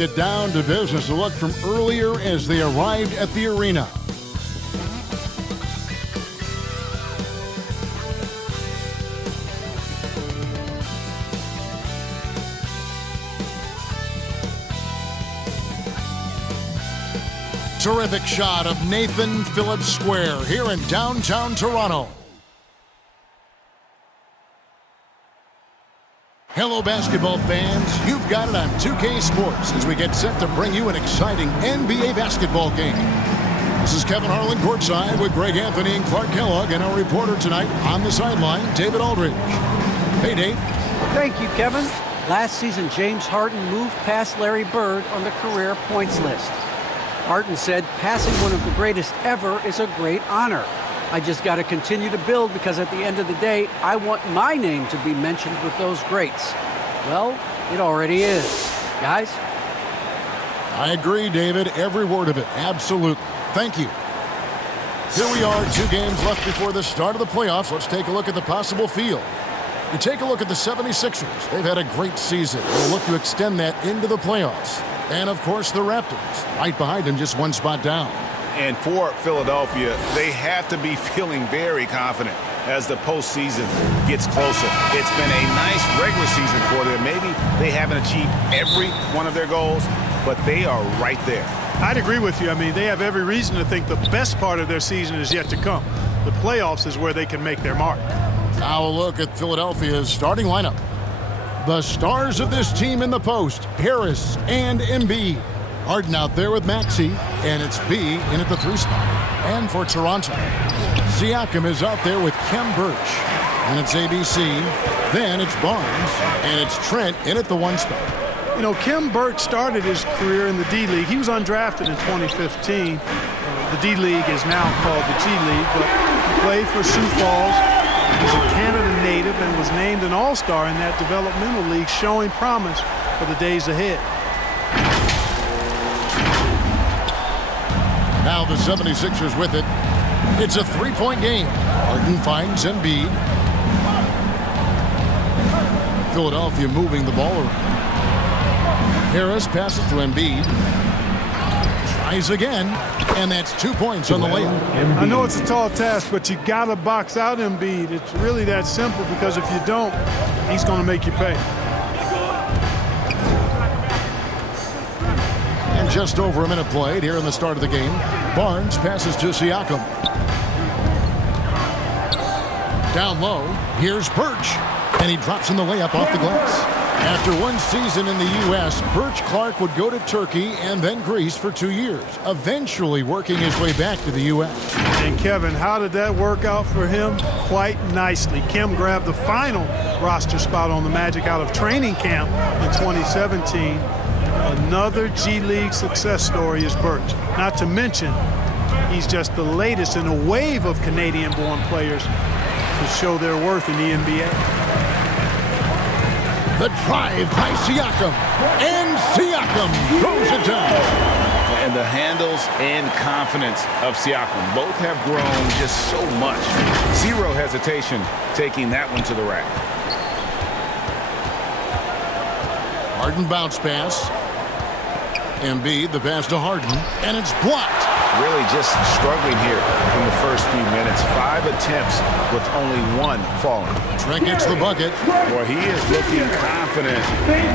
Get down to business. A look from earlier as they arrived at the arena. Terrific shot of Nathan Phillips Square here in downtown Toronto. Hello, basketball fans. You've got it on 2K Sports as we get set to bring you an exciting NBA basketball game. This is Kevin Harlan courtside with Greg Anthony and Clark Kellogg, and our reporter tonight on the sideline, David Aldridge. Hey, Dave. Thank you, Kevin. Last season, James Harden moved past Larry Bird on the career points list. Harden said, passing one of the greatest ever is a great honor. I just got to continue to build because at the end of the day, I want my name to be mentioned with those greats. Well, it already is. Guys? I agree, David. Every word of it. Absolutely. Thank you. Here we are, 2 games left before the start of the playoffs. Let's take a look at the possible field. You take a look at the 76ers. They've had a great season. They'll look to extend that into the playoffs. And, of course, the Raptors. Right behind them, just one spot down. And for Philadelphia, they have to be feeling very confident as the postseason gets closer. It's been a nice regular season for them. Maybe they haven't achieved every one of their goals, but they are right there. I'd agree with you. I mean, they have every reason to think the best part of their season is yet to come. The playoffs is where they can make their mark. Now a look at Philadelphia's starting lineup. The stars of this team in the post, Harris and Embiid. Harden out there with Maxey, and it's B in at the 3 spot. And for Toronto, Siakam is out there with Khem Birch. And it's ABC, then it's Barnes, and it's Trent in at the 1 spot. You know, Khem Birch started his career in the D-League. He was undrafted in 2015. The D-League is now called the G-League, but he played for Sioux Falls. He's a Canada native and was named an All-Star in that developmental league, showing promise for the days ahead. Now the 76ers with it. It's a 3-point game. Harden finds Embiid. Philadelphia moving the ball around. Harris passes to Embiid. Tries again, and that's 2 points on the layup. I know it's a tall task, but you got to box out Embiid. It's really that simple because if you don't, he's going to make you pay. Just over a minute played here in the start of the game. Barnes passes to Siakam. Down low, here's Birch, and he drops in the layup off the glass. After 1 season in the U.S., Birch Clark would go to Turkey and then Greece for 2 years, eventually working his way back to the U.S. And Kevin, how did that work out for him? Quite nicely. Khem grabbed the final roster spot on the Magic out of training camp in 2017. Another G-League success story is Birch. Not to mention, he's just the latest in a wave of Canadian-born players to show their worth in the NBA. The drive by Siakam, and Siakam throws it down. And the handles and confidence of Siakam both have grown just so much. Zero hesitation taking that one to the rack. Harden bounce pass. Embiid, the pass to Harden, and it's blocked. Really just struggling here in the first few minutes. 5 attempts with only 1 falling. Trent gets the bucket. Boy, he is looking confident.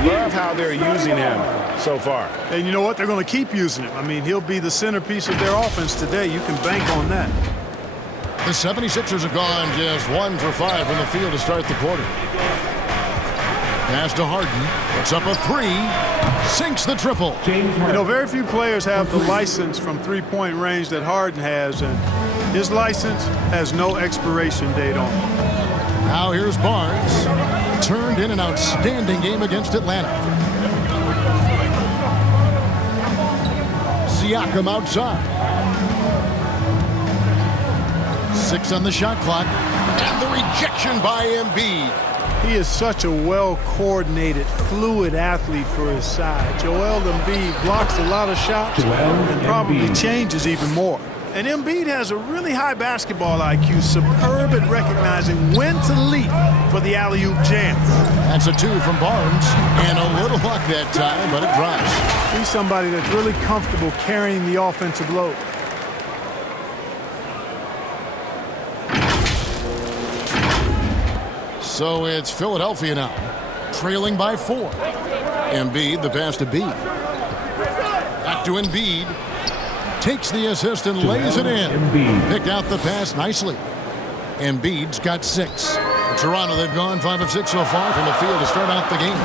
Love how they're using him so far. And you know what? They're going to keep using him. I mean, he'll be the centerpiece of their offense today. You can bank on that. The 76ers have gone just 1 for 5 from the field to start the quarter. Pass to Harden. Puts up a 3. Sinks the triple. You know, very few players have the license from 3-point range that Harden has, and his license has no expiration date on it. Now here's Barnes. Turned in an outstanding game against Atlanta. Siakam outside. 6 on the shot clock. And the rejection by Embiid. He is such a well-coordinated, fluid athlete for his size. Joel Embiid blocks a lot of shots and probably changes even more. And Embiid has a really high basketball IQ, superb at recognizing when to leap for the alley-oop jam. That's a 2 from Barnes, and a little luck that time, but it drops. He's somebody that's really comfortable carrying the offensive load. So it's Philadelphia now, trailing by 4. Embiid, the pass to B. Back to Embiid. Takes the assist and lays it in. Picked out the pass nicely. Embiid's got 6. For Toronto, they've gone 5 of 6 so far from the field to start out the game.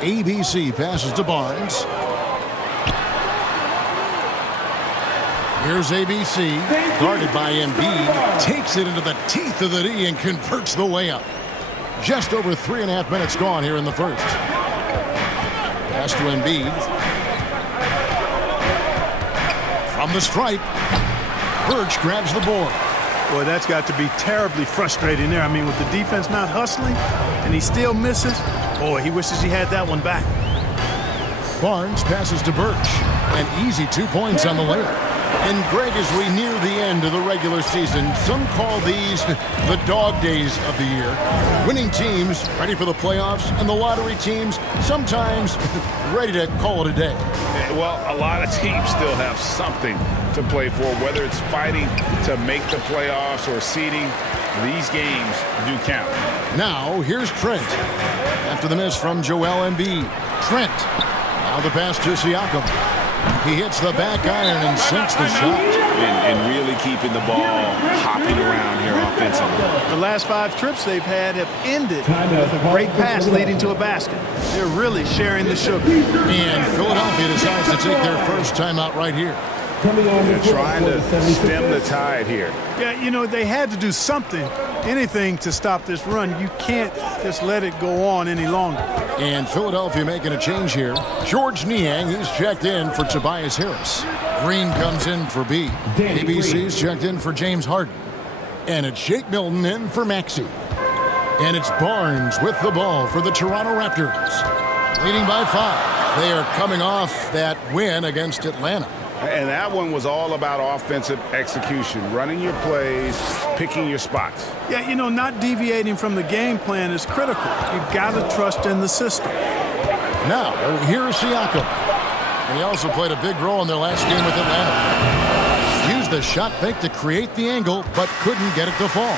ABC passes to Barnes. Here's ABC, guarded by Embiid. Takes it into the teeth of the D and converts the layup. Just over 3.5 minutes gone here in the first. Pass to Embiid. From the stripe, Birch grabs the board. Boy, that's got to be terribly frustrating there. I mean, with the defense not hustling and he still misses, boy, he wishes he had that one back. Barnes passes to Birch. An easy 2 points on the layup. And Greg, as we near the end of the regular season, some call these the dog days of the year. Winning teams ready for the playoffs, and the lottery teams sometimes ready to call it a day. Well, a lot of teams still have something to play for, whether it's fighting to make the playoffs or seeding. These games do count. Now, here's Trent. After the miss from Joel Embiid. Trent. Now the pass to Siakam. He hits the back iron and sinks the shot. And really keeping the ball hopping around here offensively. The last 5 trips they've had have ended with a great pass leading to a basket. They're really sharing the sugar. And Philadelphia decides to take their first timeout right here. They're trying to stem the tide here. Yeah, you know, they had to do something, anything to stop this run. You can't just let it go on any longer. And Philadelphia making a change here. George Niang, he's checked in for Tobias Harris. Green comes in for B. ABC's checked in for James Harden. And it's Shake Milton in for Maxey. And it's Barnes with the ball for the Toronto Raptors. Leading by 5. They are coming off that win against Atlanta. And that one was all about offensive execution, running your plays, picking your spots. Yeah, you know, not deviating from the game plan is critical. You've got to trust in the system. Now, here's Siakam. And he also played a big role in their last game with Atlanta. Used the shot fake to create the angle, but couldn't get it to fall.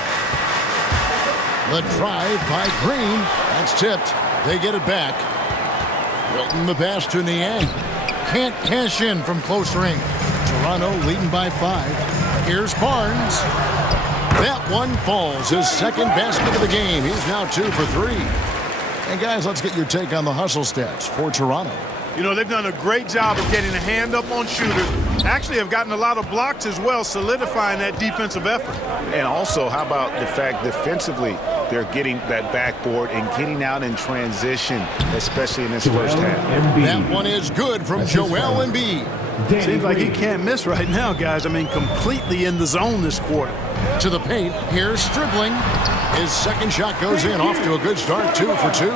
The drive by Green. That's tipped. They get it back. Milton the pass to Niang. Can't cash in from close range. Toronto leading by 5. Here's Barnes. That one falls. His second basket of the game. He's now 2 for 3. And guys, let's get your take on the hustle stats for Toronto. You know, they've done a great job of getting a hand up on shooters. Actually have gotten a lot of blocks as well, solidifying that defensive effort. And also, how about the fact defensively, they're getting that backboard and getting out in transition, especially in this first half. That one is good from Joel Embiid. Seems like he can't miss right now, guys. I mean, completely in the zone this quarter. To the paint, here's Stribling. His second shot goes in, off to a good start, 2 for 2.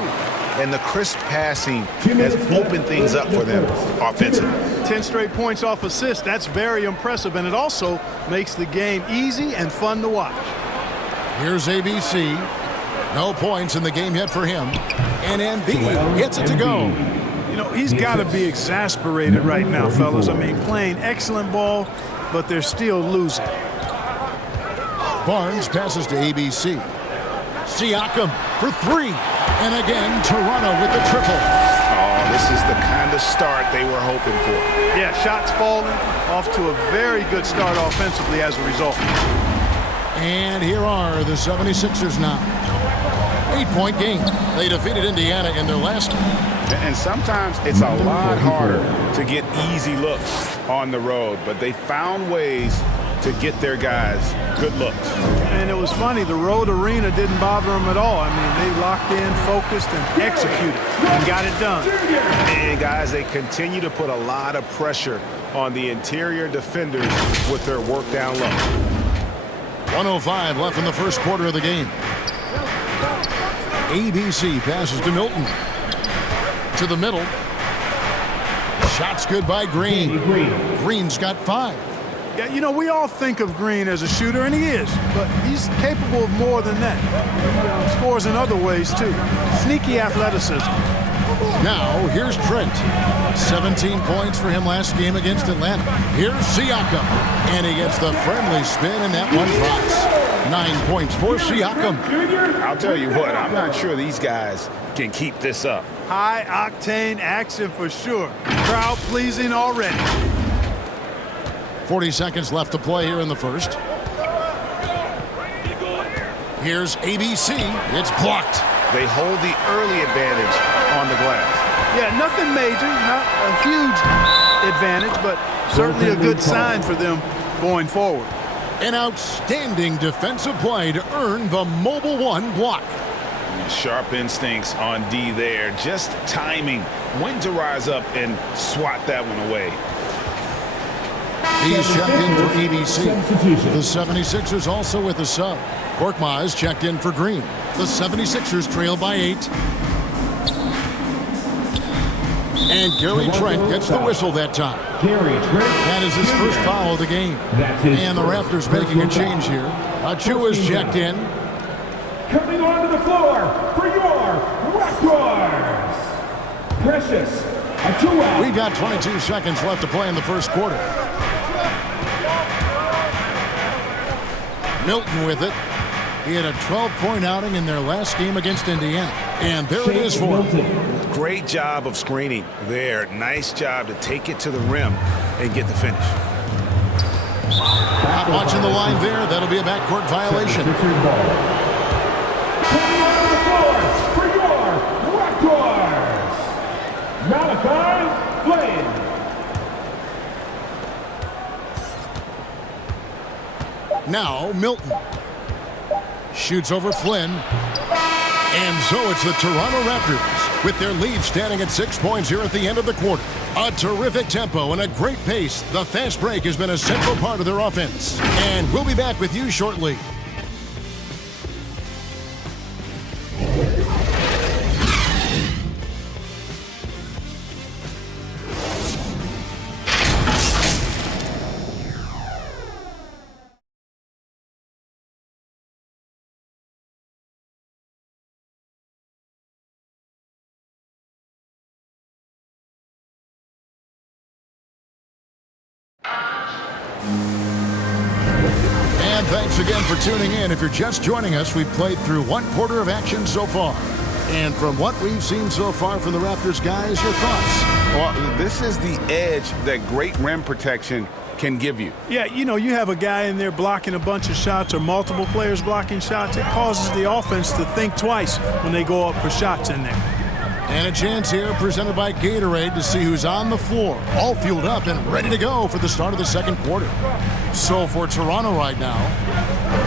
And the crisp passing has opened things up for them offensively. 10 straight points off assists. That's very impressive, and it also makes the game easy and fun to watch. Here's ABC. No points in the game yet for him. And Embiid gets it to go. You know, he's got to be exasperated right now, fellas. I mean, playing excellent ball, but they're still losing. Barnes passes to ABC. Siakam for 3. And again, Toronto with the triple. Oh, this is the kind of start they were hoping for. Yeah, shots falling, off to a very good start offensively as a result. And here are the 76ers now. 8-point game. They defeated Indiana in their last game. And sometimes it's a lot harder to get easy looks on the road, but they found ways to get their guys good looks. And it was funny, the road arena didn't bother them at all. I mean, they locked in, focused, and executed, and got it done. And guys, they continue to put a lot of pressure on the interior defenders with their work down low. 1:05 left in the first quarter of the game. ABC passes to Milton. To the middle. Shots good by Green. Green's got 5. Yeah, you know, we all think of Green as a shooter, and he is, but he's capable of more than that. He scores in other ways, too. Sneaky athleticism. Now, here's Trent. 17 points for him last game against Atlanta. Here's Siakam, and he gets the friendly spin, and that one drops. 9 points for Siakam. I'll tell you what, I'm not sure these guys can keep this up. High-octane action for sure. Crowd-pleasing already. 40 seconds left to play here in the first. Here's ABC. It's blocked. They hold the early advantage on the glass. Yeah, nothing major, not a huge advantage, but certainly a good sign for them going forward. An outstanding defensive play to earn the Mobile One block. Sharp instincts on D there. Just timing when to rise up and swat that one away. He's checked in for ABC. The 76ers also with a sub. Korkmaz checked in for Green. The 76ers trail by 8. And Gary Trent gets the whistle that time. That is his first foul of the game. And the Raptors making a change here. Achua's checked in. Coming onto the floor for your Raptors, Precious Achua. We've got 22 seconds left to play in the first quarter. Milton with it. He had a 12-point outing in their last game against Indiana. And there it is for him. Great job of screening there. Nice job to take it to the rim and get the finish. Not watching the line there. That'll be a backcourt violation. Coming onto the floor for your Raptors, Malachi Flynn. Now Milton shoots over Flynn. And so it's the Toronto Raptors with their lead standing at 6 points here at the end of the quarter. A terrific tempo and a great pace. The fast break has been a central part of their offense. And we'll be back with you shortly. And thanks again for tuning in. If you're just joining us, we've played through one quarter of action so far. And from what we've seen so far from the Raptors, guys, your thoughts? Well, this is the edge that great rim protection can give you. Yeah, you know, you have a guy in there blocking a bunch of shots or multiple players blocking shots. It causes the offense to think twice when they go up for shots in there. And a chance here presented by Gatorade to see who's on the floor, all fueled up and ready to go for the start of the second quarter. So for Toronto right now,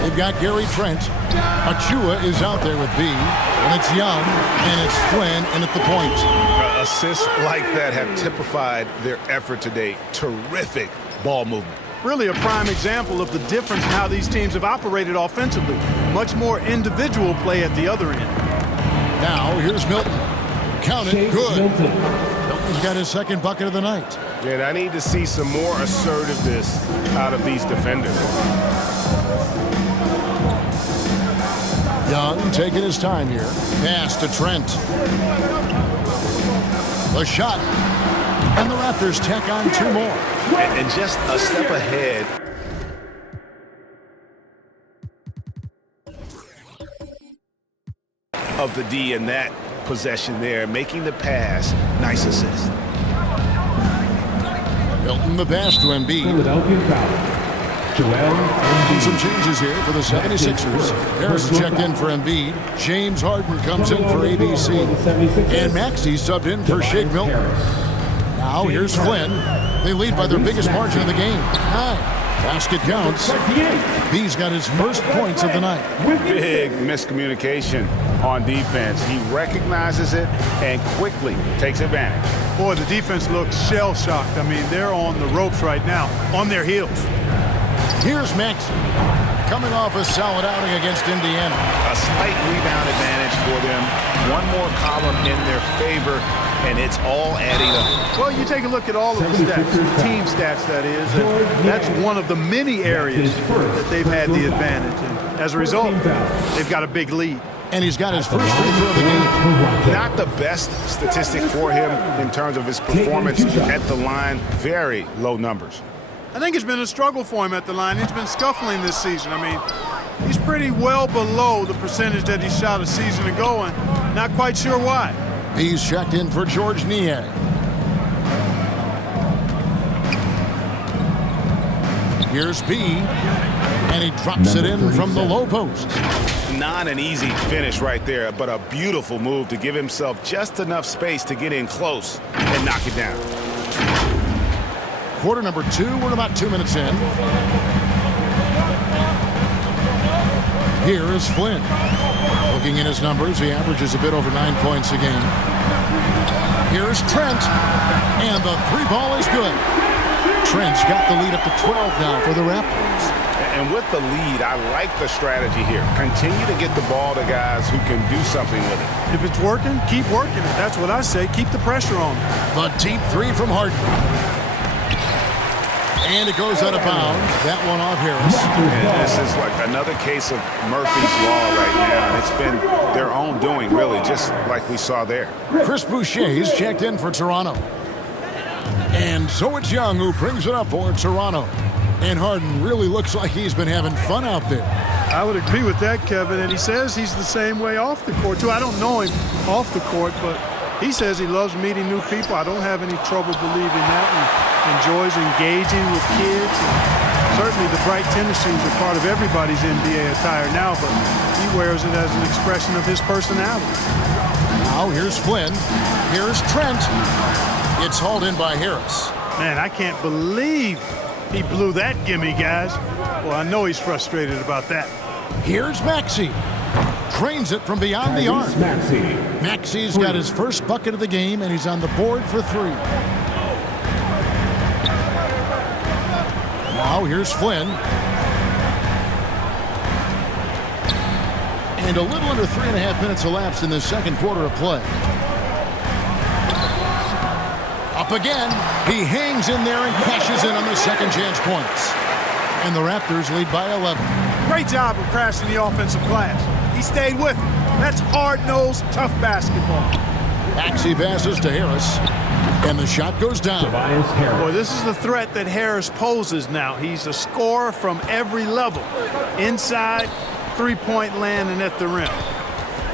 they've got Gary Trent. Achua is out there with B, and it's Young, and it's Flynn, and at the point. Assists like that have typified their effort today. Terrific ball movement. Really a prime example of the difference in how these teams have operated offensively. Much more individual play at the other end. Now here's Milton. Count it, good. Milton's got his second bucket of the night. And I need to see some more assertiveness out of these defenders. Young taking his time here. Pass to Trent. The shot. And the Raptors tack on 2 more. And just a step ahead. Of the D in that possession there, making the pass. Nice assist. Milton the pass to Embiid. Philadelphia foul. Joel And some changes here for the 76ers. Harris checked in for Embiid. James Harden comes in for ABC. And Maxey subbed in for Shake Milton. Now here's Flynn. They lead by their biggest margin of the game. 9. Basket counts. B's got his first points of the night. Big miscommunication on defense. He recognizes it and quickly takes advantage. Boy, the defense looks shell-shocked. I mean, they're on the ropes right now, on their heels. Here's Maxey, coming off a solid outing against Indiana. A slight rebound advantage for them. One more column in their favor. and it's all adding up. Well, you take a look at all of the stats, the team stats, that is, and that's one of the many areas that they've had the advantage. And as a result, they've got a big lead. And he's got his first free throw of the game. Not the best statistic for him in terms of his performance at the line. Very low numbers. I think it's been a struggle for him at the line. He's been scuffling this season. I mean, he's pretty well below the percentage that he shot a season ago, and not quite sure why. He's checked in for George Niang. Here's B, and he drops it in from the low post. Not an easy finish right there, but a beautiful move to give himself just enough space to get in close and knock it down. Quarter number 2, we're about 2 minutes in. Here is Flynn. Looking at his numbers, he averages a bit over 9 points a game. Here's Trent, and the 3 ball is good. Trent's got the lead up to 12 now for the Raptors. And with the lead, I like the strategy here. Continue to get the ball to guys who can do something with it. If it's working, keep working it. That's what I say. Keep the pressure on. The deep 3 from Harden. And it goes out of bounds. That one off Harris. And this is like another case of Murphy's Law right now. And it's been their own doing, really, just like we saw there. Chris Boucher's checked in for Toronto. And so it's Young who brings it up for Toronto. And Harden really looks like he's been having fun out there. I would agree with that, Kevin. And he says he's the same way off the court, too. I don't know him off the court, but he says he loves meeting new people. I don't have any trouble believing that, and enjoys engaging with kids. And certainly the bright tennis shoes are part of everybody's NBA attire now, but he wears it as an expression of his personality. Now here's Flynn. Here's Trent. It's hauled in by Harris. Man, I can't believe he blew that gimme, guys. Well, I know he's frustrated about that. Here's Maxey. Drains it from beyond the arc. Maxey's got his first bucket of the game, and he's on the board for 3. Now here's Flynn. And a little under 3.5 minutes elapsed in the second quarter of play. Up again. He hangs in there and cashes in on the second chance points. And the Raptors lead by 11. Great job of crashing the offensive glass. He stayed with it. That's hard-nosed, tough basketball. Maxey passes to Harris. And the shot goes down. Boy, this is the threat that Harris poses now. He's a scorer from every level. Inside, three-point land, and at the rim.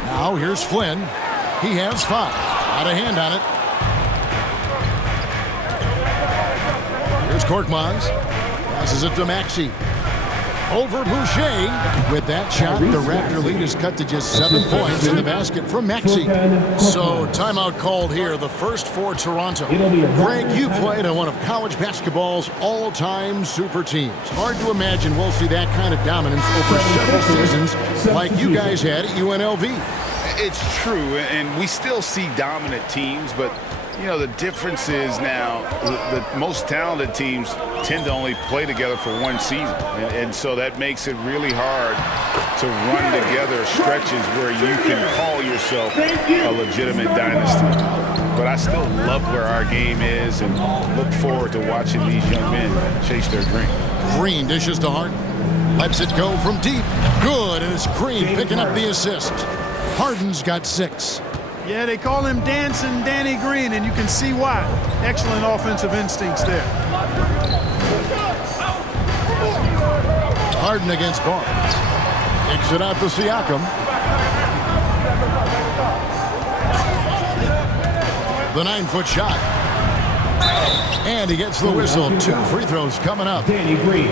Now here's Flynn. He has 5. Out of hand on it. Here's Korkmaz. Passes it to Maxey. Over Boucher. With that shot, the Raptor lead is cut to just 7 points in the basket from Maxey. So timeout called here, the first for Toronto. Greg, you played on one of college basketball's all-time super teams. Hard to imagine we'll see that kind of dominance over several seasons like you guys had at UNLV. It's true, and we still see dominant teams, but you know, the difference is now the most talented teams tend to only play together for one season. And so that makes it really hard to run together stretches where you can call yourself a legitimate dynasty. But I still love where our game is and look forward to watching these young men chase their dream. Green dishes to Harden. Lets it go from deep. Good, and it's Green picking up the assist. Harden's got 6. Yeah, they call him Dancing Danny Green, and you can see why. Excellent offensive instincts there. Harden against Barnes. Kicks it out to Siakam. The 9-foot shot. And he gets the whistle. 2 free throws coming up. Danny Green.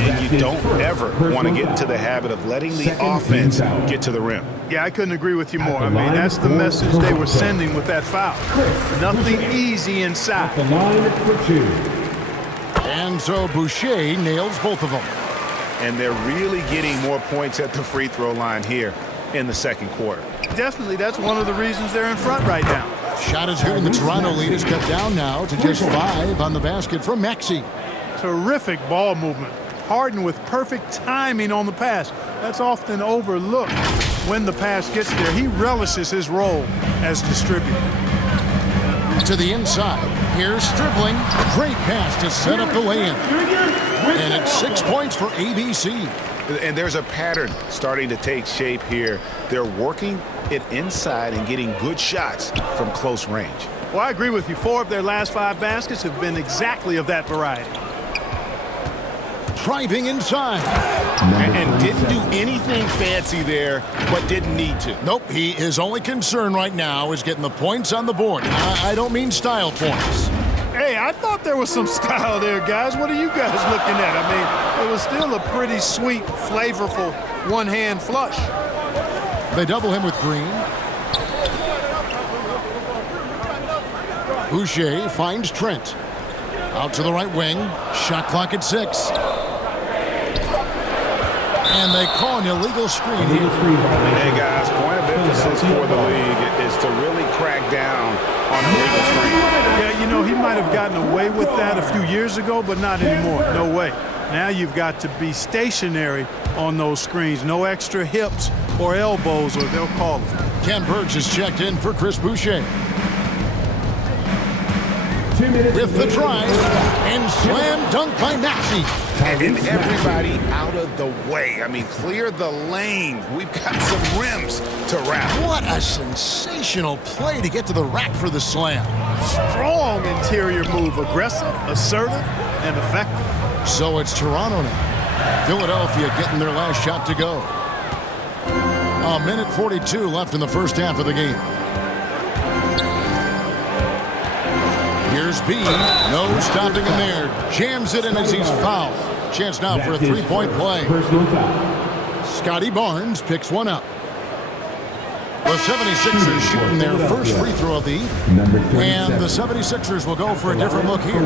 And you don't ever want to get into the habit of letting the offense get to the rim. Yeah, I couldn't agree with you more. I mean, that's the message they were sending with that foul. Nothing easy inside. The line for 2. And so Boucher nails both of them. And they're really getting more points at the free throw line here in the second quarter. Definitely, that's one of the reasons they're in front right now. Shot is good, and the Toronto lead is cut down now to just 5 on the basket from Maxey. Terrific ball movement. Harden with perfect timing on the pass. That's often overlooked when the pass gets there. He relishes his role as distributor. To the inside. Here's Stripling. Great pass to set up the lay-in. And it's 6 points for ABC. And there's a pattern starting to take shape here. They're working it inside and getting good shots from close range. Well, I agree with you. 4 of their last 5 baskets have been exactly of that variety. Driving inside. And didn't do anything fancy there, but didn't need to. Nope, his only concern right now is getting the points on the board. I don't mean style points. Hey, I thought there was some style there, guys. What are you guys looking at? I mean, it was still a pretty sweet, flavorful one-hand flush. They double him with Green. Boucher finds Trent. Out to the right wing. Shot clock at 6. And they call an illegal screen here. Hey, guys, point of emphasis for the league is to really crack down on illegal screen. Yeah, you know, he might have gotten away with that a few years ago, but not anymore. No way. Now you've got to be stationary on those screens. No extra hips or elbows, or they'll call it. Ken Burge is checked in for Chris Boucher. With the drive, and slam dunk by Maxey. And everybody out of the way. I mean, clear the lane. We've got some rims to wrap. What a sensational play to get to the rack for the slam. Strong interior move. Aggressive, assertive, and effective. So it's Toronto now. Philadelphia getting their last shot to go. A minute 42 left in the first half of the game. Here's B. No stopping him there. Jams it in as he's fouled. Chance now for a three-point play. Scotty Barnes picks one up. The 76ers shooting their first free throw of the evening. And the 76ers will go for a different look here.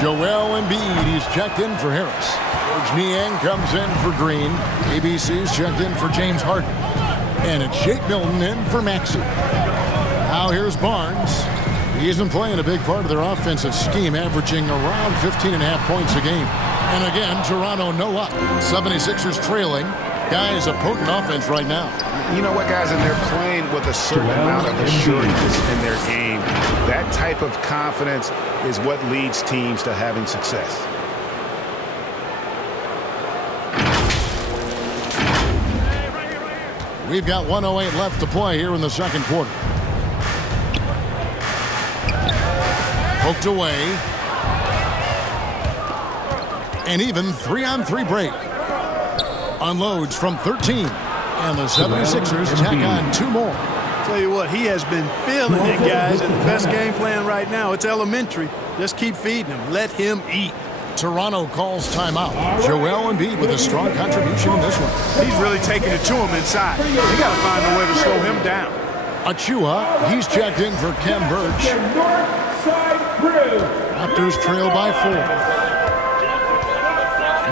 Joel Embiid, he's checked in for Harris. George Niang comes in for Green. ABC's checked in for James Harden. And it's Jake Milton in for Maxey. Now here's Barnes. He's been playing a big part of their offensive scheme, averaging around 15.5 points a game. And again, Toronto no up. 76ers trailing. Guy is a potent offense right now. You know what, guys? And they're playing with a certain amount of assurance in their game. That type of confidence is what leads teams to having success. We've got 1:08 left to play here in the second quarter. Poked away. And even 3-on-3 break. Unloads from 13. And the 76ers tack on 2 more. Tell you what, he has been feeling it, guys. And the best game plan right now, it's elementary. Just keep feeding him. Let him eat. Toronto calls timeout. Joel Embiid with a strong contribution in this one. He's really taking it to him inside. They got to find a way to slow him down. Achua, he's checked in for Ken Burge. Raptors trail by 4.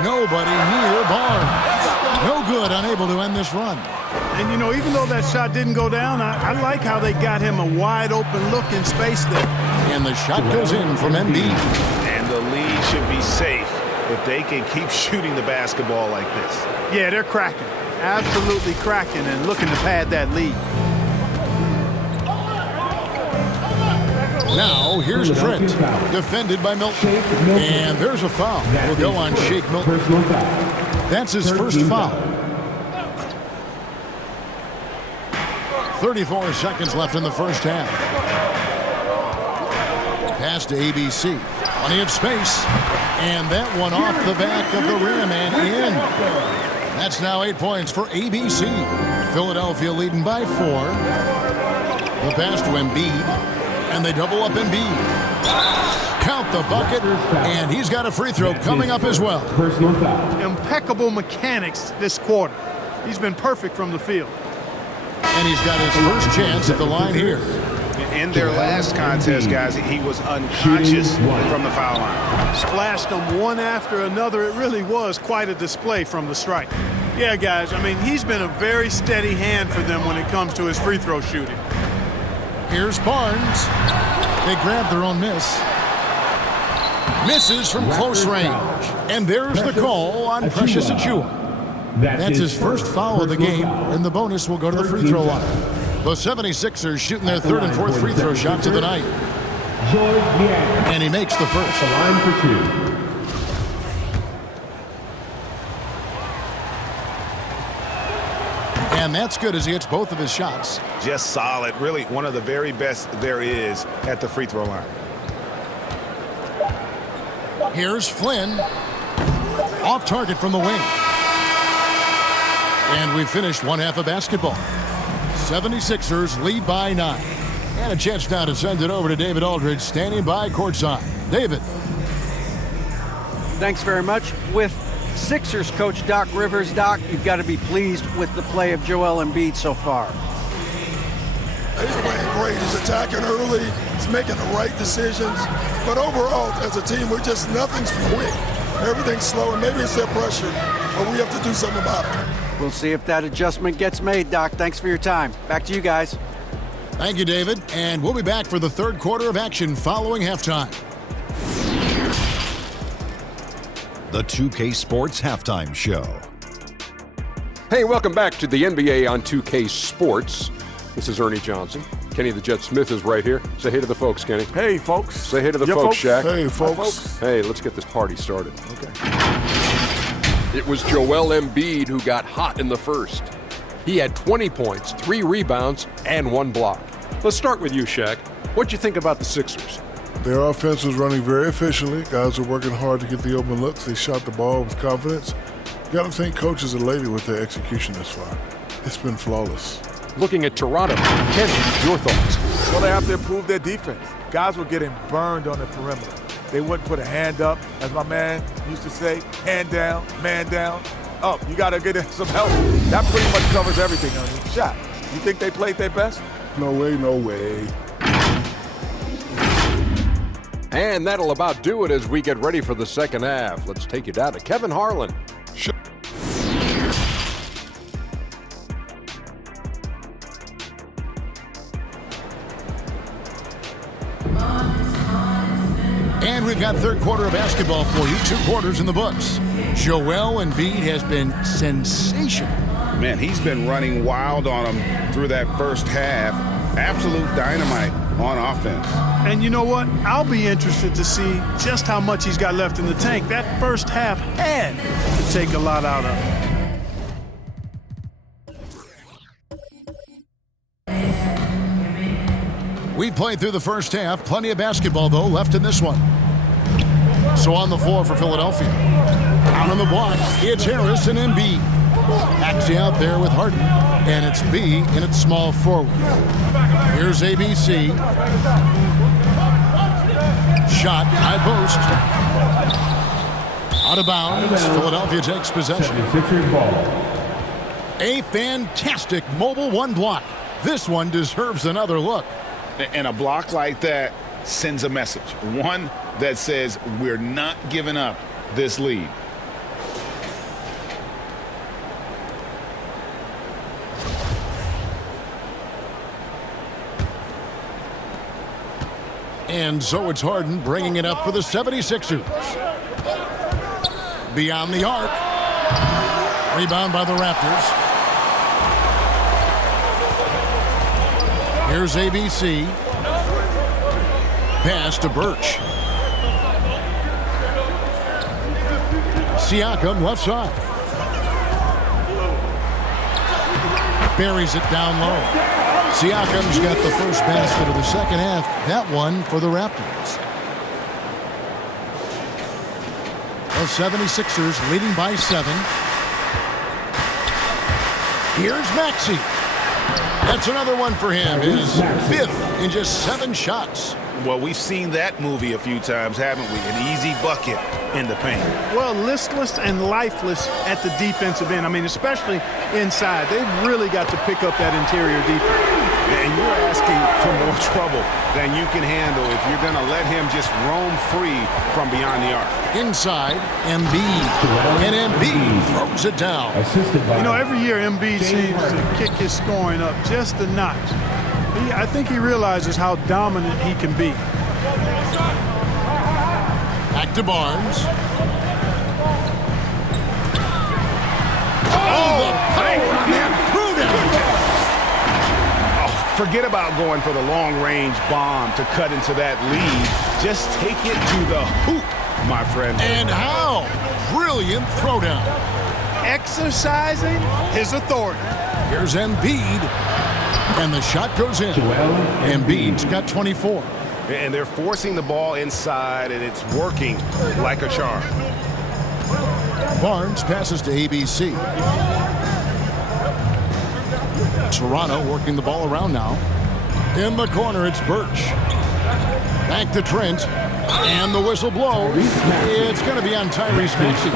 Nobody near Barnes. No good, unable to end this run. And, you know, even though that shot didn't go down, I like how they got him a wide-open look in space there. And the shot goes in from Embiid. And the lead should be safe if they can keep shooting the basketball like this. Yeah, they're cracking. Absolutely cracking and looking to pad that lead. Now, here's Trent, defended by Milton. And there's a foul. Will go on Shake Milton. That's his first foul. 34 seconds left in the first half. Pass to ABC. Plenty of space. And that one off the back of the rim and in. That's now 8 points for ABC. Philadelphia leading by 4. The pass to Embiid. And they double up Embiid. Count the bucket, and he's got a free throw coming up as well. Impeccable mechanics this quarter. He's been perfect from the field. And he's got his first chance at the line here. In their last contest, guys, he was unconscious from the foul line. Splashed them one after another. It really was quite a display from the strike. Yeah, guys, I mean, he's been a very steady hand for them when it comes to his free throw shooting. Here's Barnes. They grab their own miss. Misses from close range. And there's the call on Precious Achua. That's his first foul of the game, and the bonus will go to the free throw line. The 76ers shooting their third and fourth free throw shots of the night. And he makes the first. Line for two. And that's good as he hits both of his shots. Just solid. Really one of the very best there is at the free throw line. Here's Flynn. Off target from the wing. And we finished one half of basketball. 76ers lead by 9. And a chance now to send it over to David Aldridge, standing by courtside. David. Thanks very much. With Sixers coach Doc Rivers, Doc, you've got to be pleased with the play of Joel Embiid so far. He's playing great. He's attacking early. He's making the right decisions. But overall, as a team, nothing's quick. Everything's slow, and maybe it's their pressure, but we have to do something about it. We'll see if that adjustment gets made, Doc. Thanks for your time. Back to you guys. Thank you, David. And we'll be back for the third quarter of action following halftime. The 2K Sports Halftime Show. Hey, welcome back to the NBA on 2K Sports. This is Ernie Johnson. Kenny the Jet Smith is right here. Say hey to the folks, Kenny. Hey, folks. Say hey to the folks, Shaq. Hey, folks. Hey, let's get this party started. Okay. It was Joel Embiid who got hot in the first. He had 20 points, 3 rebounds, and 1 block. Let's start with you, Shaq. What'd you think about the Sixers? Their offense was running very efficiently. Guys were working hard to get the open looks. They shot the ball with confidence. You got to think coaches are elated with their execution this far. It's been flawless. Looking at Toronto, Kenny, your thoughts? Well, they have to improve their defense. Guys were getting burned on the perimeter. They wouldn't put a hand up, as my man used to say, hand down, man down. Up, you got to get some help. That pretty much covers everything on you. Shot. You think they played their best? No way, no way. And that'll about do it as we get ready for the second half. Let's take you down to Kevin Harlan. And we've got third quarter of basketball for you. 2 quarters in the books. Joel Embiid has been sensational. Man, he's been running wild on them through that first half. Absolute dynamite on offense. And you know what? I'll be interested to see just how much he's got left in the tank. That first half had to take a lot out of him. We played through the first half. Plenty of basketball, though, left in this one. So on the floor for Philadelphia. Out on the block, it's Harris and Embiid. Axie out there with Harden. And it's B in its small forward. Here's ABC. Shot, high post. Out of bounds. Philadelphia takes possession. A fantastic mobile 1 block. This one deserves another look. And a block like that sends a message. One that says we're not giving up this lead. And so it's Harden bringing it up for the 76ers. Beyond the arc. Rebound by the Raptors. Here's ABC. Pass to Birch. Siakam left side. Buries it down low. Siakam's got the first basket of the second half. That one for the Raptors. The 76ers leading by 7. Here's Maxey. That's another one for him. His 5th in just 7 shots. Well, we've seen that movie a few times, haven't we? An easy bucket in the paint. Well, listless and lifeless at the defensive end. I mean, especially inside. They've really got to pick up that interior defense. And you're asking for more trouble than you can handle if you're going to let him just roam free from beyond the arc. Inside, Embiid. And Embiid throws it down. You know, every year Embiid seems to kick his scoring up just a notch. I think he realizes how dominant he can be. Back to Barnes. Oh, the power on that threw down. Forget about going for the long-range bomb to cut into that lead. Just take it to the hoop, my friend. And how? Brilliant throwdown. Exercising his authority. Here's Embiid. And the shot goes in. Embiid's got 24. And they're forcing the ball inside, and it's working like a charm. Barnes passes to ABC. Toronto working the ball around now. In the corner, it's Birch. Back to Trent. And the whistle blows. It's going to be on Tyrese Maxey.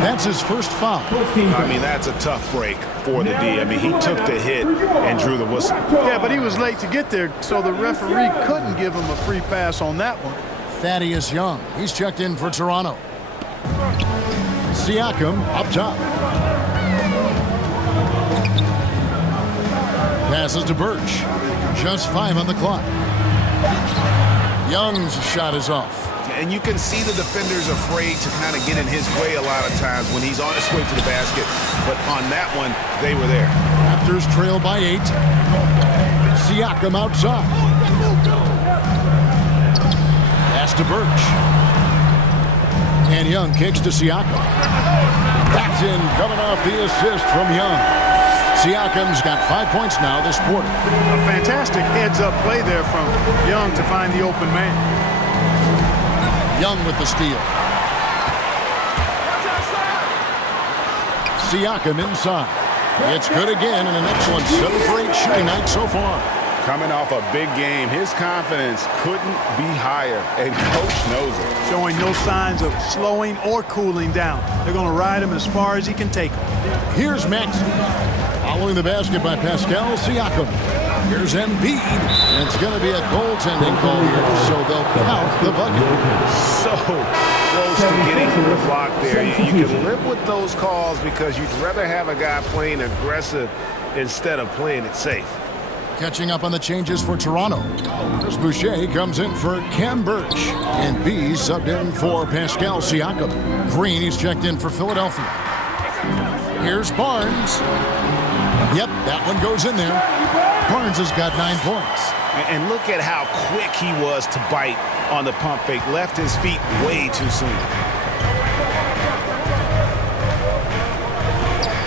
That's his first foul. I mean, that's a tough break for the D. I mean, he took the hit and drew the whistle. Yeah, but he was late to get there, so the referee couldn't give him a free pass on that one. Thaddeus Young. He's checked in for Toronto. Siakam up top. Passes to Birch. Just 5 on the clock. Young's shot is off. And you can see the defenders afraid to kind of get in his way a lot of times when he's on his way to the basket. But on that one, they were there. Raptors trail by 8. Siakam outside. Pass to Birch. And Young kicks to Siakam. That's in, coming off the assist from Young. Siakam's got 5 points now this quarter. A fantastic heads-up play there from Young to find the open man. Young with the steal. Siakam inside. It's good again, and an excellent 7 for 8 shooting night so far. Coming off a big game, his confidence couldn't be higher, and Coach knows it. Showing no signs of slowing or cooling down. They're going to ride him as far as he can take him. Here's Maxey. Following the basket by Pascal Siakam. Here's Embiid. And it's going to be a goaltending call here, so they'll count the bucket. So close to getting the block there. You can live with those calls because you'd rather have a guy playing aggressive instead of playing it safe. Catching up on the changes for Toronto. Chris Boucher comes in for Cam Birch. And B subbed in for Pascal Siakam. Green, he's checked in for Philadelphia. Here's Barnes. Yep, that one goes in there. Barnes has got 9 points. And look at how quick he was to bite on the pump fake. Left his feet way too soon.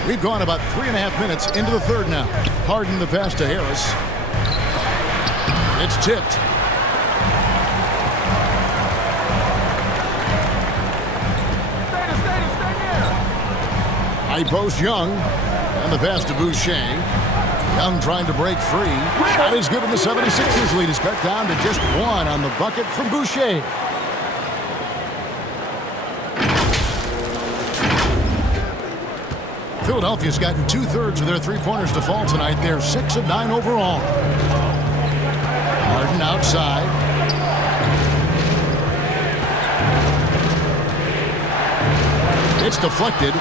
We've gone about 3.5 minutes into the third now. Harden the pass to Harris. It's tipped. High post Young. And the pass to Boucher. Young trying to break free. Shot is good, and the 76ers lead is cut down to just 1 on the bucket from Boucher. Philadelphia's gotten 2/3 of their three-pointers to fall tonight. They're 6 of 9 overall. Harden outside. It's deflected,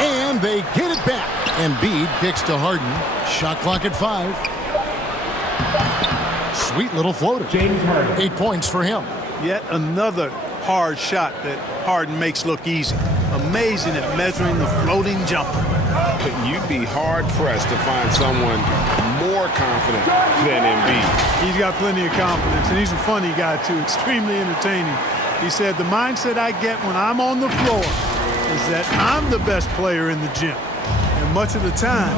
and they get it back. Embiid kicks to Harden. Shot clock at 5. Sweet little floater. 8 points for him. Yet another hard shot that Harden makes look easy. Amazing at measuring the floating jumper. But you'd be hard-pressed to find someone more confident than Embiid. He's got plenty of confidence, and he's a funny guy, too. Extremely entertaining. He said, the mindset I get when I'm on the floor is that I'm the best player in the gym. And much of the time,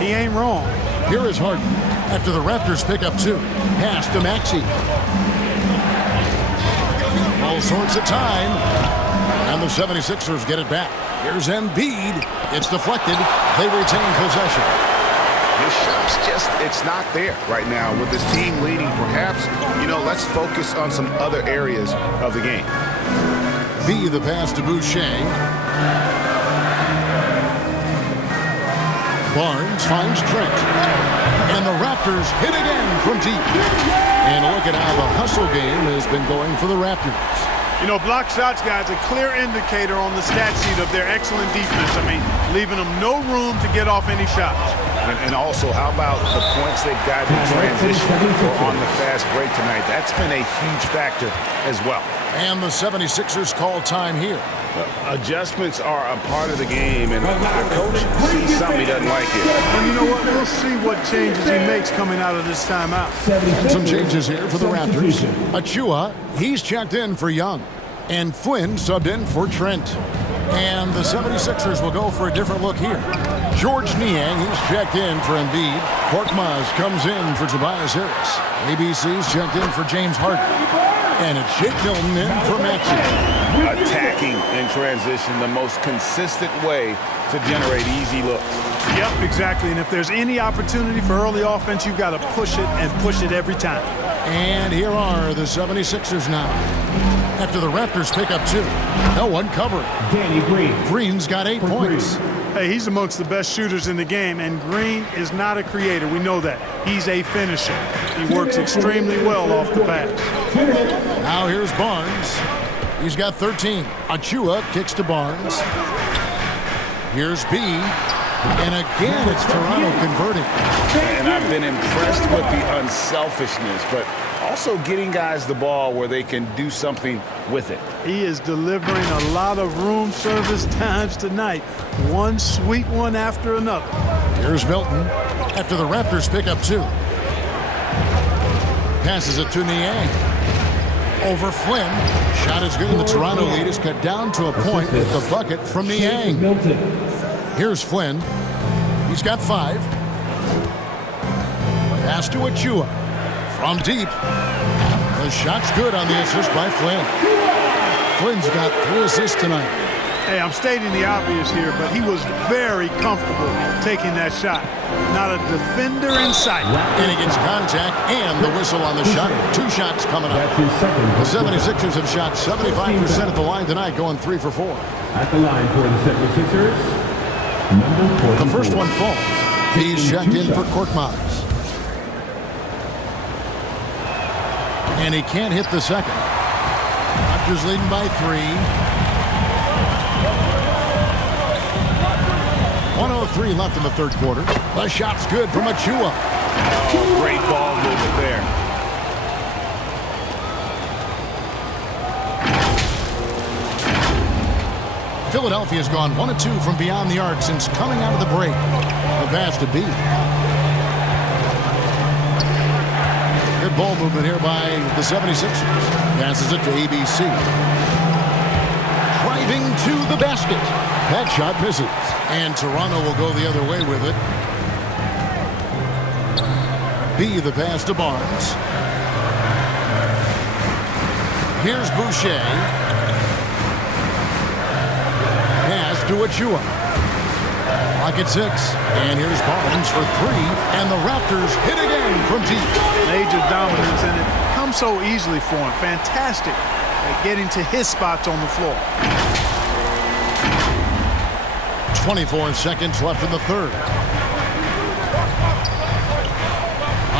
he ain't wrong. Here is Harden after the Raptors pick up 2. Pass to Maxey. All sorts of time. And the 76ers get it back. Here's Embiid. It's deflected. They retain possession. His shot's it's not there right now. With his team leading, perhaps, let's focus on some other areas of the game. B, the pass to Boucher. Barnes finds Trent. And the Raptors hit again from deep. And look at how the hustle game has been going for the Raptors. Block shots, guys, a clear indicator on the stat sheet of their excellent defense. I mean, leaving them no room to get off any shots. And also, how about the points they've got in transition or on the fast break tonight? That's been a huge factor as well. And the 76ers call time here. Adjustments are a part of the game, and the coach sees something he doesn't like here. And you know what? We'll see what changes he makes coming out of this timeout. And some changes here for the Raptors. Achua, he's checked in for Young. And Flynn subbed in for Trent. And the 76ers will go for a different look here. George Niang, he's checked in for Embiid. Korkmaz comes in for Tobias Harris. ABC's checked in for James Harden. And it's Shake Milton in for Maxey. Attacking in transition, the most consistent way to generate easy looks. Yep, exactly. And if there's any opportunity for early offense, you've got to push it and push it every time. And here are the 76ers now. After the Raptors pick up 2. No one covering. Danny Green. Green's got 8 points. Hey, he's amongst the best shooters in the game, and Green is not a creator. We know that. He's a finisher. He works extremely well off the pass. Now here's Barnes. He's got 13. Achua kicks to Barnes. Here's B. And again, it's Toronto converting. And I've been impressed with the unselfishness, but also getting guys the ball where they can do something with it. He is delivering a lot of room service times tonight. One sweet one after another. Here's Milton after the Raptors pick up 2. Passes it to Niang. Over Flynn. Shot is good, and the Toronto lead is cut down to a point with the bucket from Niang. Here's Flynn. He's got 5. Pass to Achua. From deep. The shot's good on the assist by Flynn. Flynn's got 3 assists tonight. Hey, I'm stating the obvious here, but he was very comfortable taking that shot. Not a defender in sight. And he gets contact and the whistle on the shot. 2 shots coming up. The 76ers have shot 75% at the line tonight, going 3 for 4. At the line for the 76ers, number 44. The first one falls. He's checked in for Korkmaz. And he can't hit the second. Raptors leading by 3. 1:03 left in the third quarter. The shot's good from Achua. Oh, great ball movement there. Philadelphia's gone 1 of 2 from beyond the arc since coming out of the break. The pass to B. Good ball movement here by the 76ers. Passes it to ABC. Driving to the basket. That shot misses. And Toronto will go the other way with it. B, the pass to Barnes. Here's Boucher. Pass to Achua. Clock at 6. And here's Barnes for 3. And the Raptors hit again from deep. Major dominance, and it comes so easily for him. Fantastic at getting to his spots on the floor. 24 seconds left in the third.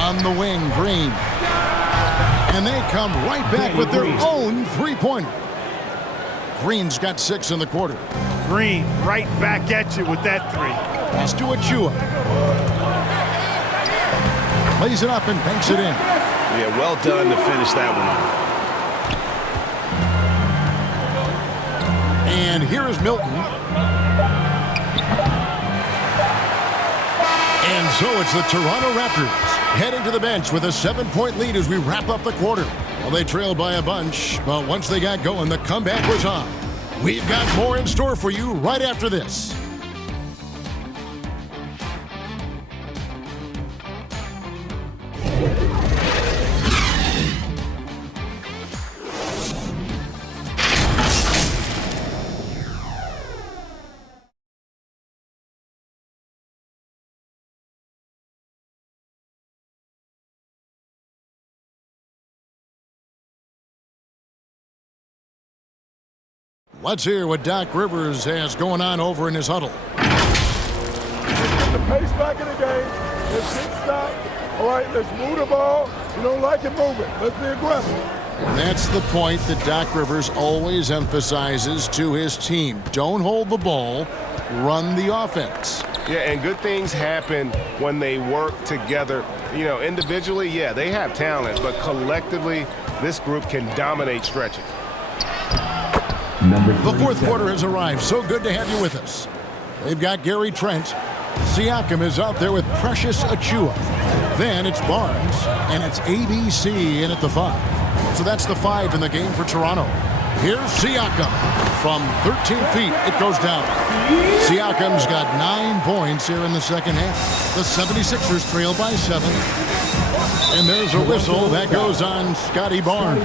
On the wing, Green. And they come right back with their own three-pointer. Green's got 6 in the quarter. Green right back at you with that 3. Pass to Achua. Lays it up and banks it in. Yeah, well done to finish that one off. And here is Milton. And so it's the Toronto Raptors heading to the bench with a 7-point lead as we wrap up the quarter. Well, they trailed by a bunch, but once they got going, the comeback was on. We've got more in store for you right after this. Let's hear what Doc Rivers has going on over in his huddle. Let's get the pace back in the game. Let's get stopped. All right, let's move the ball. You don't like it, move it. Let's be aggressive. And that's the point that Doc Rivers always emphasizes to his team. Don't hold the ball, run the offense. Yeah, and good things happen when they work together. You know, individually, yeah, they have talent, but collectively, this group can dominate stretches. The fourth quarter has arrived. So good to have you with us. They've got Gary Trent. Siakam is out there with Precious Achua. Then it's Barnes, and it's ABC in at the 5. So that's the 5 in the game for Toronto. Here's Siakam. From 13 feet, it goes down. Siakam's got 9 points here in the second half. The 76ers trail by 7. And there's a whistle that goes on Scotty Barnes.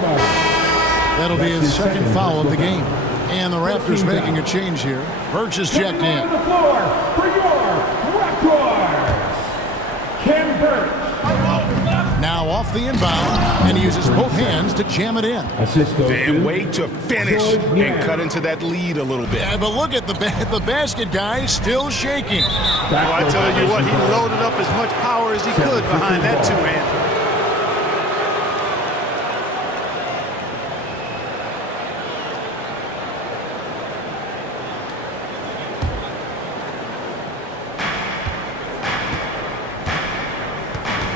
That'll be his second foul of the game. And the Raptors making a change here. Birch is checked in. On the floor for your Raptors, Ken Birch. Now off the inbound, and he uses both hands to jam it in. And wait to finish and cut into that lead a little bit. Yeah, but look at the basket guy still shaking. Well, I tell you what, he loaded up as much power as he could behind that two-hander.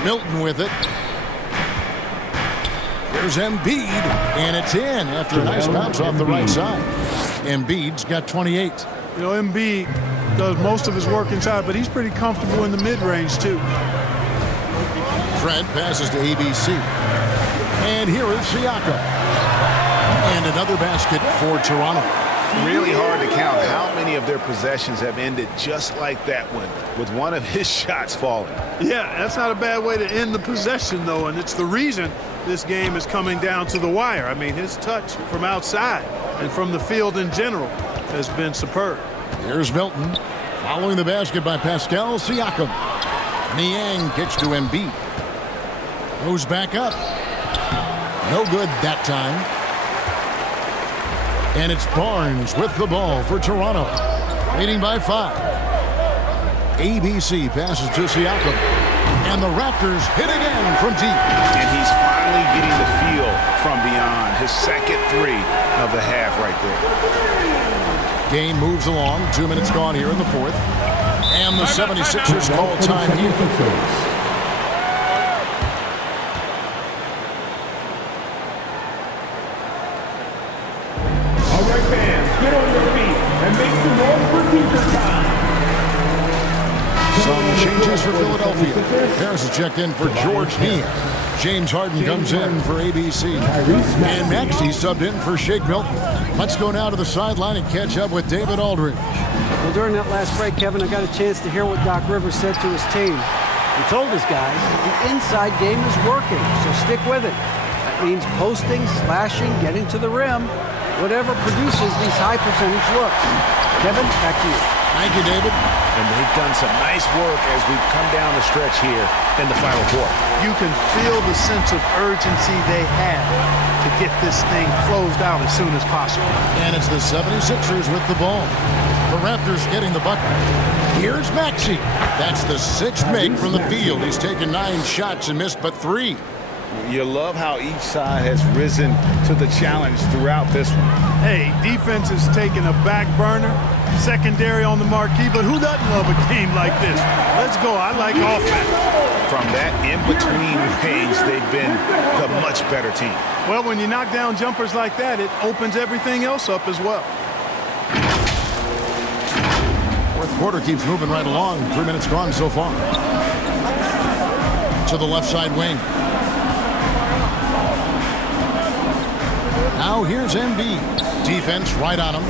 Milton with it. Here's Embiid, and it's in after a nice bounce off the right side. Embiid's got 28. You know, Embiid does most of his work inside, but he's pretty comfortable in the mid-range, too. Trent passes to ABC. And here is Siakam. And another basket for Toronto. Really hard to count how many of their possessions have ended just like that one, with one of his shots falling. Yeah, that's not a bad way to end the possession, though, and it's the reason this game is coming down to the wire. I mean, his touch from outside and from the field in general has been superb. Here's Milton, following the basket by Pascal Siakam. Niang kicks to Embiid. Goes back up. No good that time. And it's Barnes with the ball for Toronto, leading by 5. ABC passes to Siakam, and the Raptors hit again from deep. And he's finally getting the feel from beyond. His second 3 of the half right there. Game moves along. 2 minutes gone here in the fourth. And the 76ers call time here. All right, fans, get on your feet and make some noise for teacher time. Some changes for Philadelphia. Harris is checked in for George Niang. James Harden comes in for ABC. And Maxey subbed in for Shake Milton. Let's go now to the sideline and catch up with David Aldridge. Well, during that last break, Kevin, I got a chance to hear what Doc Rivers said to his team. He told his guys the inside game is working, so stick with it. That means posting, slashing, getting to the rim, whatever produces these high percentage looks. Kevin, back to you. Thank you, David. And they've done some nice work as we've come down the stretch here in the final quarter. You can feel the sense of urgency they have to get this thing closed out as soon as possible. And it's the 76ers with the ball. The Raptors getting the bucket. Here's Maxey. That's the 6th make from the field. He's taken 9 shots and missed but 3. You love how each side has risen to the challenge throughout this one. Hey, defense is taking a back burner, secondary on the marquee, but who doesn't love a game like this? Let's go. I like offense. From that in-between range, they've been the much better team. Well, when you knock down jumpers like that, it opens everything else up as well. Fourth quarter keeps moving right along. 3 minutes gone so far. To the left side wing. Now here's Embiid. Defense right on him.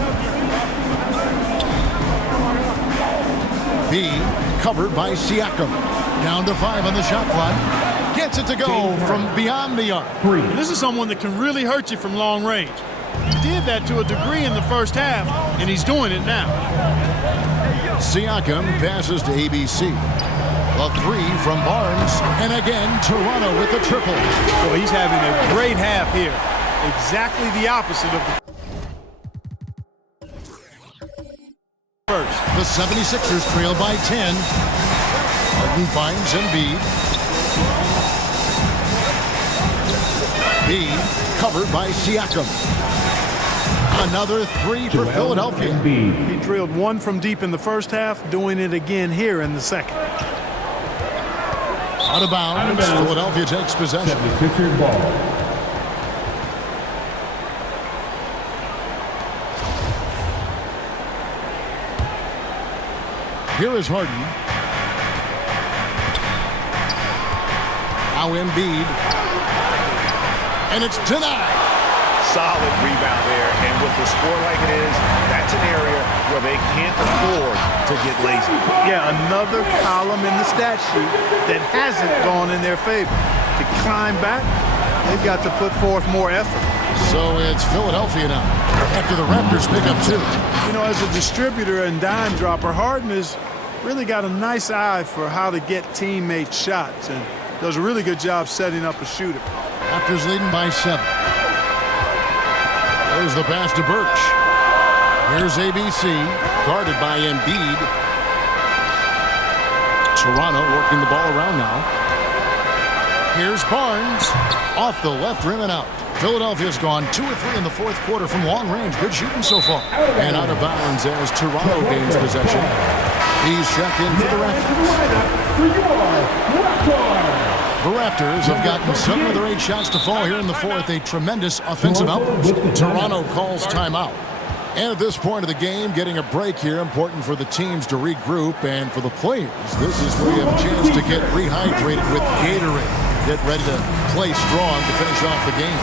B covered by Siakam. Down to 5 on the shot clock. Gets it to go from beyond the arc. This is someone that can really hurt you from long range. He did that to a degree in the first half, and he's doing it now. Siakam passes to ABC. A 3 from Barnes. And again, Toronto with the triple. So he's having a great half here. Exactly the opposite of the first. The 76ers trail by 10. Harden finds Embiid. B covered by Siakam. Another 3 for Philadelphia. He drilled 1 from deep in the first half, doing it again here in the second. Out of bounds. Philadelphia takes possession. 76ers ball. Here is Harden. Now Embiid. And it's denied. Solid rebound there, and with the score like it is, that's an area where they can't afford to get lazy. Yeah, another column in the stat sheet that hasn't gone in their favor. To climb back, they've got to put forth more effort. So it's Philadelphia now, after the Raptors pick up 2. You know, as a distributor and dime dropper, Harden has really got a nice eye for how to get teammate shots and does a really good job setting up a shooter. Raptors leading by 7. There's the pass to Birch. Here's ABC, guarded by Embiid. Toronto working the ball around now. Here's Barnes, off the left rim and out. Philadelphia's gone 2 or 3 in the fourth quarter from long range. Good shooting so far. And out of bounds as Toronto gains possession. He's checked in for the Raptors. The Raptors have gotten 7 of their 8 shots to fall here in the fourth. A tremendous offensive outburst. Toronto calls timeout. And at this point of the game, getting a break here, important for the teams to regroup. And for the players, this is where you have a chance to get rehydrated with Gatorade. Get ready to play strong to finish off the game.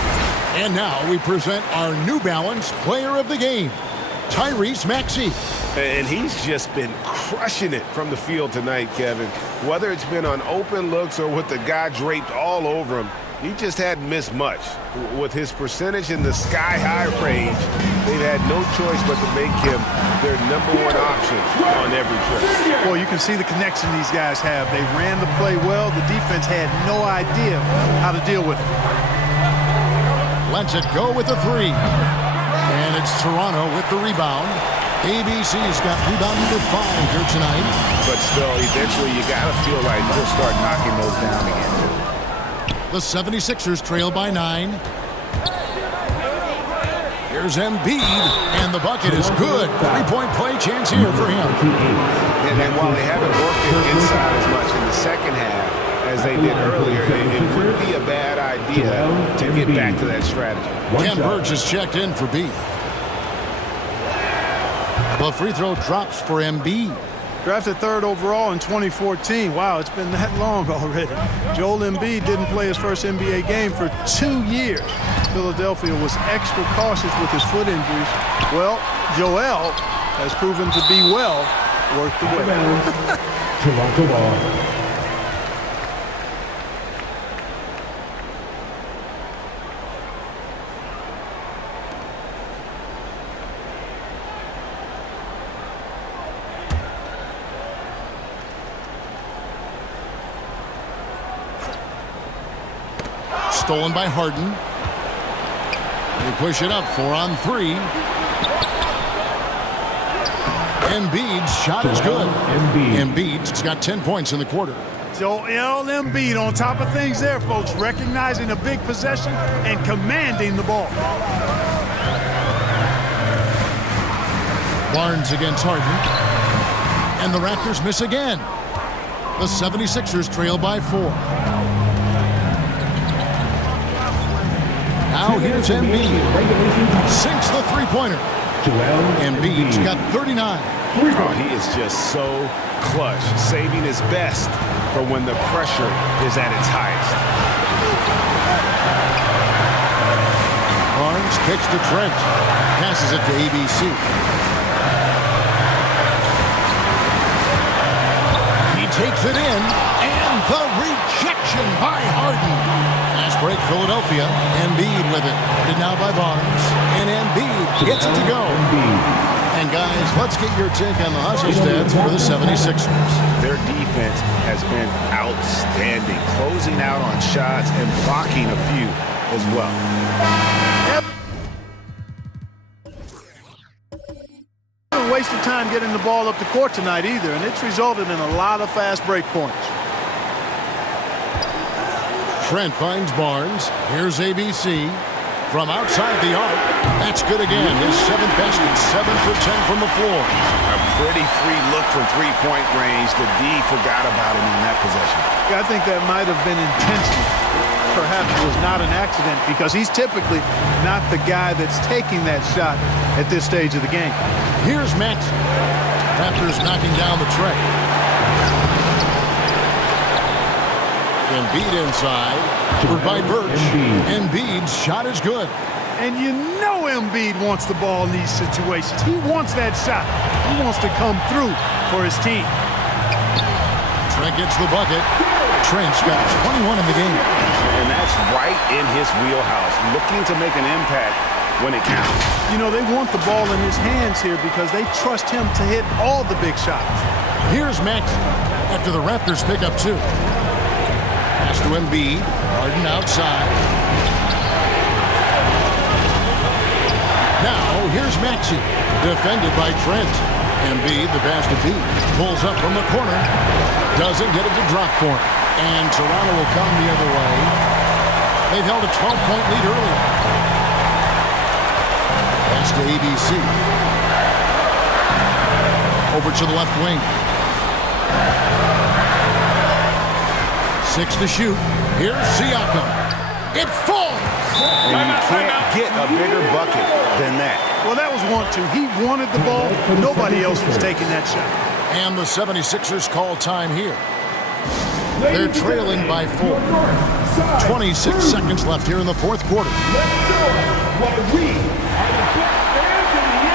And now we present our New Balance Player of the Game, Tyrese Maxey. And he's just been crushing it from the field tonight, Kevin. Whether it's been on open looks or with the guy draped all over him, he just hadn't missed much. With his percentage in the sky-high range, they've had no choice but to make him their #1 option on every trip. Well, you can see the connection these guys have. They ran the play well. The defense had no idea how to deal with it. Lets it go with the 3. And it's Toronto with the rebound. ABC's got rebound number 5 here tonight. But still, eventually you got to feel like they'll start knocking those down again. The 76ers trail by 9. Here's Embiid, and the bucket is good. 3-point play chance here for him. And while they haven't worked it inside as much in the second half as they did earlier, it wouldn't be a bad idea to get back to that strategy. Ken Burge is checked in for B. The free throw drops for Embiid. Drafted 3rd overall in 2014. Wow, it's been that long already. Joel Embiid didn't play his first NBA game for 2 years. Philadelphia was extra cautious with his foot injuries. Well, Joel has proven to be well worth the wait. Toronto ball. Stolen by Harden. They push it up 4 on 3. Embiid's shot is good. Embiid's got 10 points in the quarter. Joel Embiid on top of things there, folks, recognizing a big possession and commanding the ball. Barnes against Harden. And the Raptors miss again. The 76ers trail by 4. Now here's Embiid. Sinks the 3-pointer. Embiid's got 39. Oh, he is just so clutch, saving his best for when the pressure is at its highest. Barnes kicks to Trent. Passes it to ABC. He takes it in, and the rejection by Harden. Fast break, Philadelphia. Embiid with it. Guarded now by Barnes. And Embiid gets it to go. And guys, let's get your take on the hustle stats for the 76ers. Their defense has been outstanding, closing out on shots and blocking a few as well. Haven't wasted time getting the ball up the court tonight either, and it's resulted in a lot of fast break points. Trent finds Barnes. Here's ABC. From outside the arc. That's good again. His 7th basket, 7 for 10 from the floor. A pretty free look from three-point range. The D forgot about him in that possession. I think that might have been intentional. Perhaps it was not an accident because he's typically not the guy that's taking that shot at this stage of the game. Here's Maxey. Raptors knocking down the tray. Embiid inside. Covered by Birch. Embiid's shot is good. And you know Embiid wants the ball in these situations. He wants that shot. He wants to come through for his team. Trent gets the bucket. Trent's got 21 in the game. And that's right in his wheelhouse, looking to make an impact when it counts. You know, they want the ball in his hands here because they trust him to hit all the big shots. Here's Max after the Raptors pick up 2. Pass to Embiid. Harden outside. Now, here's Maxey. Defended by Trent. Embiid, the pass to Embiid. Pulls up from the corner. Doesn't get it to drop for him. And Toronto will come the other way. They've held a 12-point lead earlier. Pass to ABC. Over to the left wing. 6 to shoot. Here's Siakam. It falls! And you can't get a bigger bucket than that. Well, that was 1-2. He wanted the ball. Nobody else was taking that shot. And the 76ers call time here. They're trailing by 4. 26 seconds left here in the fourth quarter. Let's show why we are the best fans in the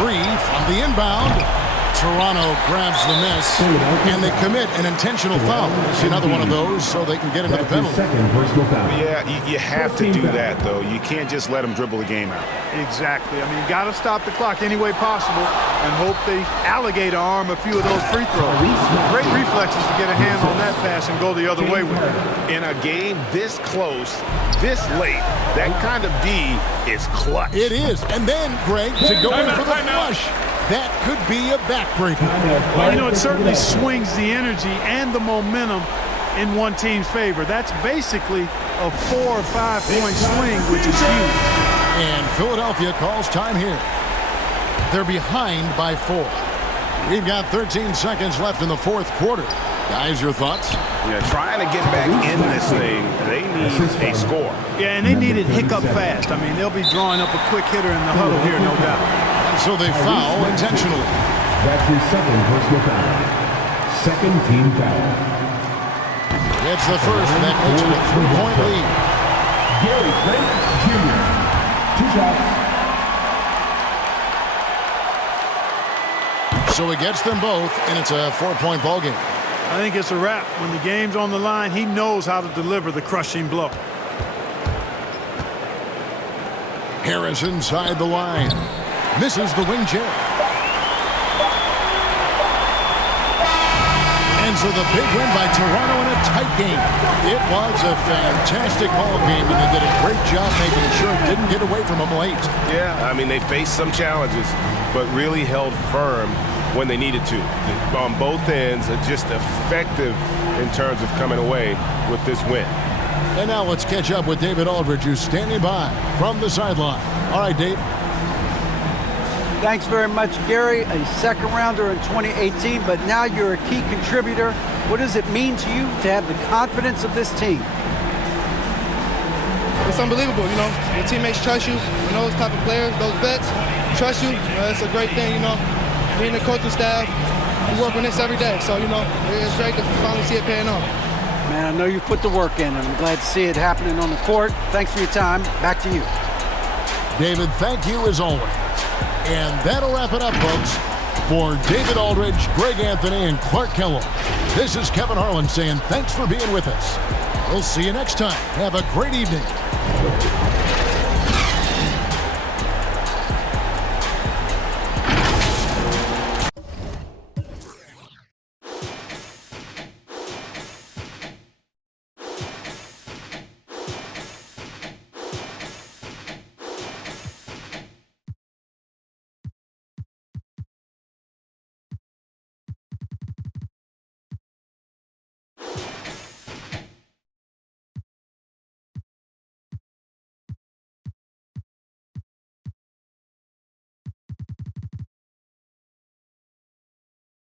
NBA. 3 from the inbound. Toronto grabs the miss, and they commit an intentional foul. See another one of those so they can get into the penalty. Yeah, you have to do that, though. You can't just let them dribble the game out. Exactly. I mean, you got to stop the clock any way possible and hope they alligator arm a few of those free throws. Great reflexes to get a hand on that pass and go the other way with it. In a game this close, this late, that kind of D is clutch. It is. And then, Greg, to go in for the flush. That could be a backbreaker. Well, you know, it certainly swings the energy and the momentum in one team's favor. That's basically a 4 or 5 point swing, which is huge. And Philadelphia calls time here. They're behind by 4. We've got 13 seconds left in the fourth quarter. Guys, your thoughts? Yeah, trying to get back in this thing, they need a score. Yeah, and they need it hiccup fast. I mean, they'll be drawing up a quick hitter in the huddle here, no doubt. So they foul intentionally. That's his second personal foul. Second team foul. It's the first, and that makes it a 3-point lead. Gary Trent Jr. 2 shots. So he gets them both, and it's a 4-point ball game. I think it's a wrap. When the game's on the line, he knows how to deliver the crushing blow. Harris inside the line. Misses the wing chair. And so the big win by Toronto in a tight game. It was a fantastic ball game, and they did a great job making sure it didn't get away from them late. Yeah, I mean, they faced some challenges, but really held firm when they needed to. On both ends, just effective in terms of coming away with this win. And now let's catch up with David Aldridge, who's standing by from the sideline. All right, Dave. Thanks very much, Gary. A second rounder in 2018, but now you're a key contributor. What does it mean to you to have the confidence of this team? It's unbelievable, you know. Your teammates trust you. You know, those type of players, those vets, trust you. It's a great thing, you know. Me and the coaching staff, we work on this every day. So, you know, it's great to finally see it paying off. Man, I know you've put the work in, and I'm glad to see it happening on the court. Thanks for your time. Back to you. David, thank you as always. And that'll wrap it up, folks. For David Aldridge, Greg Anthony, and Clark Kellogg, this is Kevin Harlan saying thanks for being with us. We'll see you next time. Have a great evening.